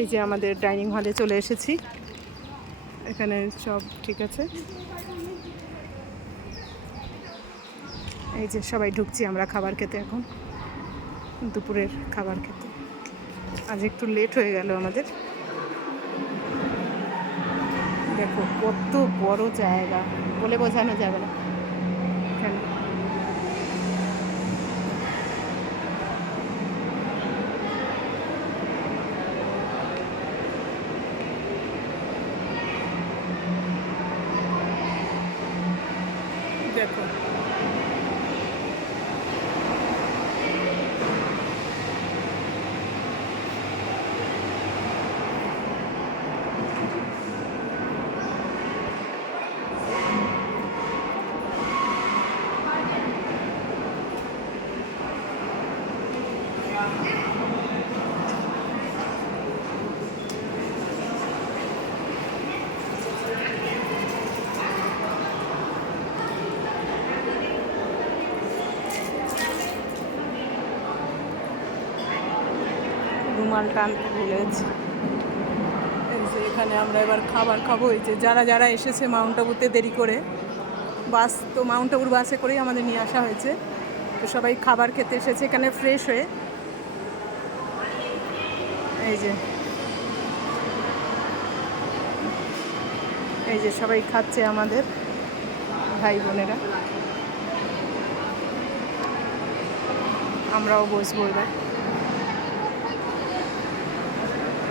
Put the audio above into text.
এই যে আমাদের ডাইনিং হলে চলে এসেছি, এখানে সব ঠিক আছে। এই যে সবাই ঢুকছি আমরা খাবার খেতে, এখন দুপুরের খাবার খেতে। আজ একটু লেট হয়ে গেল আমাদের। দেখো কত বড় জায়গা, বলে বোঝানো যাবে না এখানে। দেখো রুমাল টানতে ভুলে গেছি। এই যে এখানে আমরা এবার খাবার খাবো। এই যে যারা যারা এসেছে মাউন্ট আবুতে দেরি করে, বাস তো মাউন্ট আবুর বাসে করেই আমাদের নিয়ে আসা হয়েছে, তো সবাই খাবার খেতে এসেছে এখানে ফ্রেশ হয়ে। এই যে এই যে সবাই খাচ্ছে আমাদের ভাই বোনেরা, আমরাও বসবো এবার।